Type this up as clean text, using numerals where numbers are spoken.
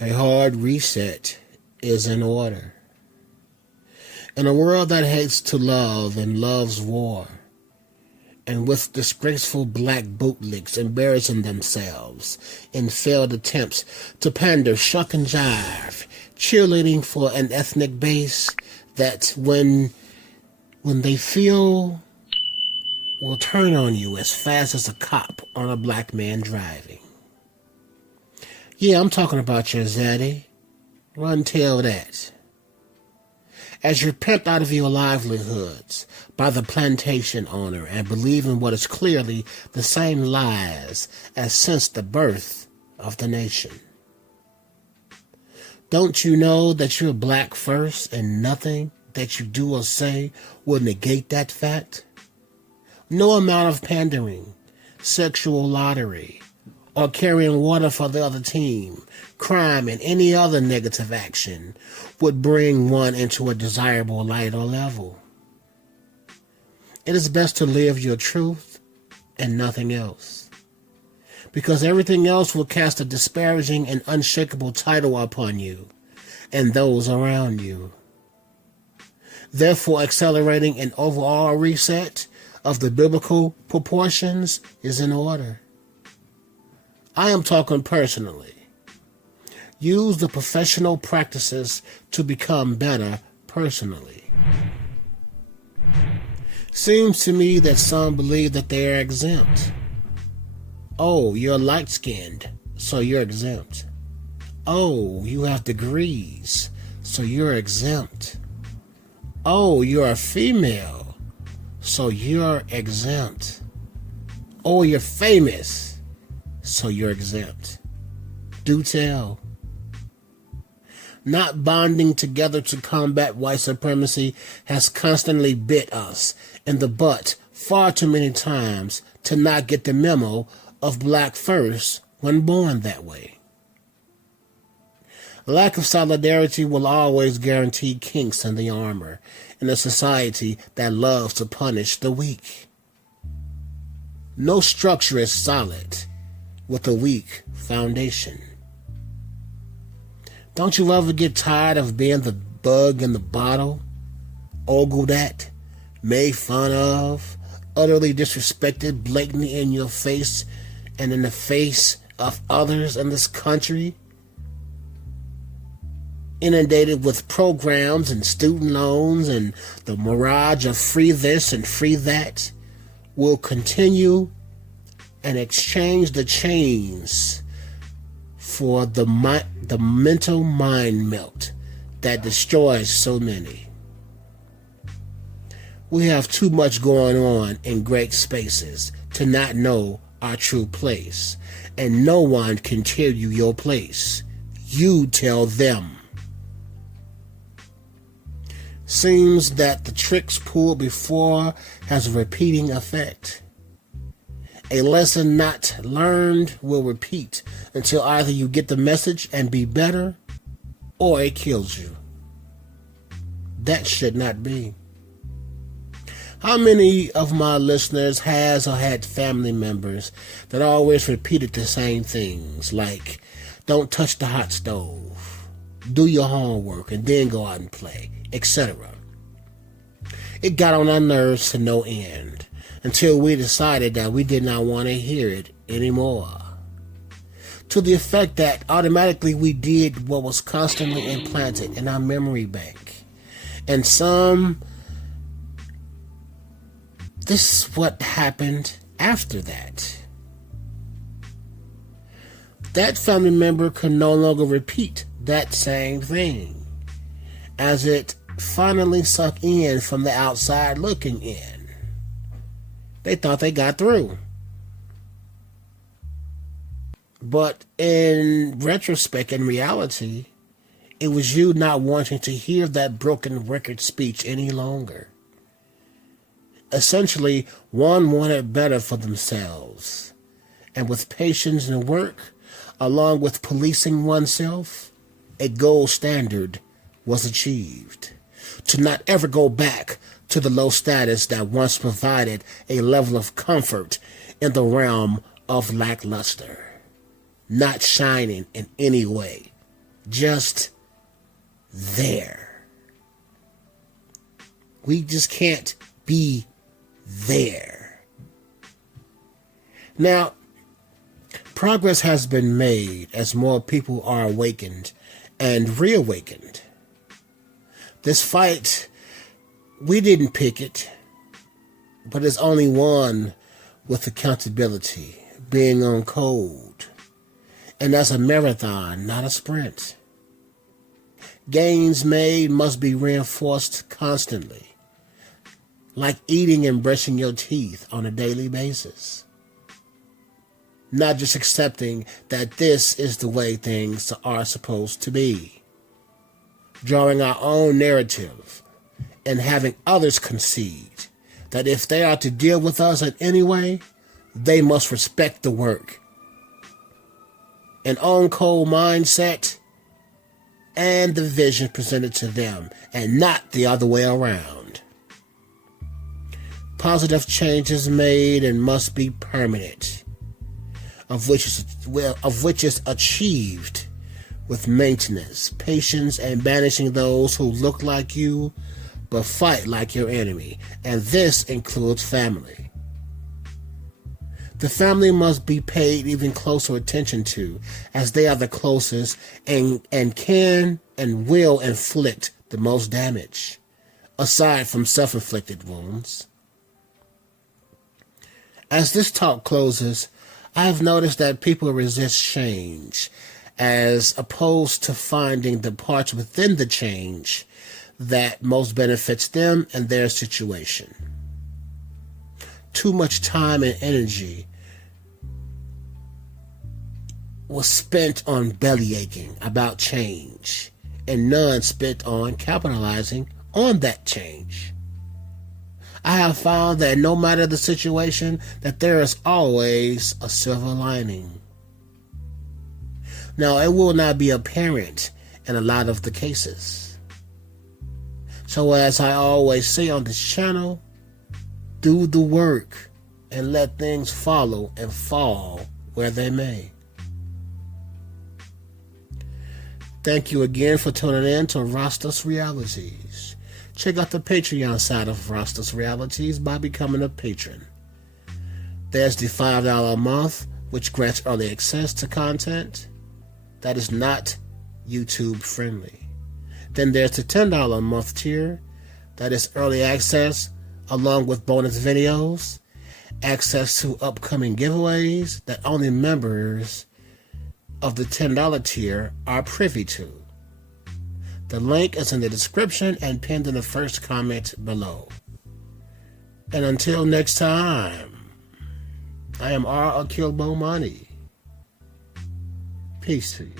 A hard reset is in order. In a world that hates to love and loves war, and with disgraceful black bootlicks embarrassing themselves in failed attempts to pander, shuck and jive, cheerleading for an ethnic base that when they feel will turn on you as fast as a cop on a black man driving. Yeah, I'm talking about your zaddy. Run tell that. As you're pimped out of your livelihoods by the plantation owner and believe in what is clearly the same lies as since the birth of the nation. Don't you know that you're black first and nothing that you do or say will negate that fact? No amount of pandering, sexual lottery, or carrying water for the other team, crime, and any other negative action would bring one into a desirable light or level. It is best to live your truth and nothing else, because everything else will cast a disparaging and unshakable title upon you and those around you. Therefore, accelerating an overall reset of the biblical proportions is in order. I am talking personally. Use the professional practices to become better personally. Seems to me that some believe that they are exempt. Oh, you're light-skinned, so you're exempt. Oh, you have degrees, so you're exempt. Oh, you're a female, so you're exempt. Oh, you're famous, so you're exempt. Do tell. Not bonding together to combat white supremacy has constantly bit us in the butt far too many times to not get the memo of black first when born that way. Lack of solidarity will always guarantee kinks in the armor in a society that loves to punish the weak. No structure is solid with a weak foundation. Don't you ever get tired of being the bug in the bottle, ogled at, made fun of, utterly disrespected blatantly in your face and in the face of others in this country? Inundated with programs and student loans and the mirage of free this and free that will continue and exchange the chains for the mental mind melt that destroys so many. We have too much going on in great spaces to not know our true place, and no one can tell you your place. You tell them. Seems that the tricks pulled before has a repeating effect. A lesson not learned will repeat until either you get the message and be better, or it kills you. That should not be. How many of my listeners has or had family members that always repeated the same things, like, don't touch the hot stove, do your homework, and then go out and play, etc.? It got on our nerves to no end, until we decided that we did not want to hear it anymore. To the effect that automatically we did what was constantly implanted in our memory bank. And this is what happened after that. That family member could no longer repeat that same thing, as it finally sunk in from the outside looking in. They thought they got through. But in retrospect, in reality, it was you not wanting to hear that broken record speech any longer. Essentially, one wanted better for themselves. And with patience and work, along with policing oneself, a gold standard was achieved. To not ever go back to the low status that once provided a level of comfort in the realm of lackluster, not shining in any way just there. We just can't be there. Now, progress has been made as more people are awakened and reawakened. This fight, we didn't pick it, but it's only won with accountability, being on code. And that's a marathon, not a sprint. Gains made must be reinforced constantly, like eating and brushing your teeth on a daily basis. Not just accepting that this is the way things are supposed to be. Drawing our own narrative and having others concede that if they are to deal with us in any way, they must respect the work. An on-code mindset and the vision presented to them, and not the other way around. Positive changes made and must be permanent, of which is achieved with maintenance, patience, and banishing those who look like you but fight like your enemy, and this includes family. The family must be paid even closer attention to, as they are the closest and can and will inflict the most damage, aside from self-inflicted wounds. As this talk closes, I have noticed that people resist change, as opposed to finding the parts within the change that most benefits them and their situation. Too much time and energy was spent on bellyaching about change, and none spent on capitalizing on that change. I have found that no matter the situation, that there is always a silver lining. Now, it will not be apparent in a lot of the cases. So as I always say on this channel, do the work and let things follow and fall where they may. Thank you again for tuning in to Rasta's Realities. Check out the Patreon side of Rasta's Realities by becoming a patron. There's the $5 a month, which grants early access to content that is not YouTube friendly. Then there's the $10 a month tier that is early access along with bonus videos, access to upcoming giveaways that only members of the $10 tier are privy to. The link is in the description and pinned in the first comment below. And until next time, I am R. Akil Bomani. Peace to you.